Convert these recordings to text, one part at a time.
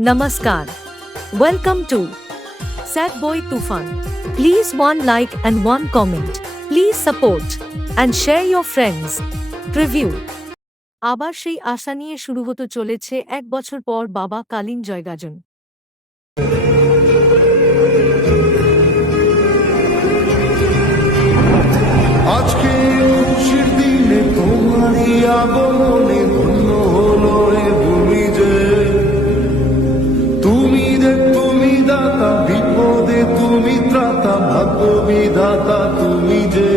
Namaskar. Welcome to Sad Boy Tufan. Please one like and one comment. Please support and share your friends. Preview. আবার সেই আশা নিয়ে শুরু হতে চলেছে এক বছর পর বাবা কালীন জয়গাজন। আজকে খুশির দিনে তোমারই আগমনে ধন্য হলো এ ভূমি যে তুমি দাতা বিপদে তুমি ত্রাতা ভাগ্য বিধাতা তুমি যে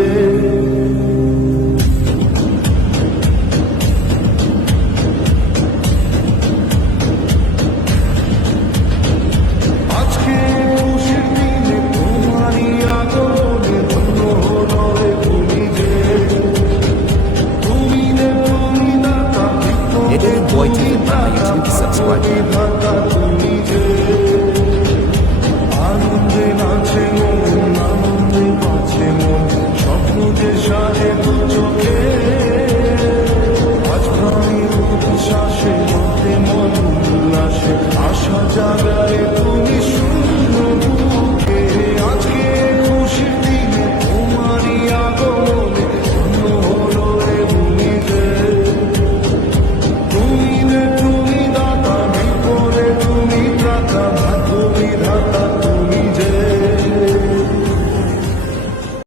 আজকে খুশির দিনে তোমারই আগমনে ধন্য হলো এ ভূমি যে তুমি দাতা Edited Boy Tufan by YouTube. Subscribe now. বিধাতা তুমি যে আনন্দে নাচে মন আনন্দে বাঁচে মন স্বপ্ন যে সারে দু চোখে আজ প্রাণীর উচ্ছ্বাসে মধ্যে মন উল্লাসে আশা জাগায়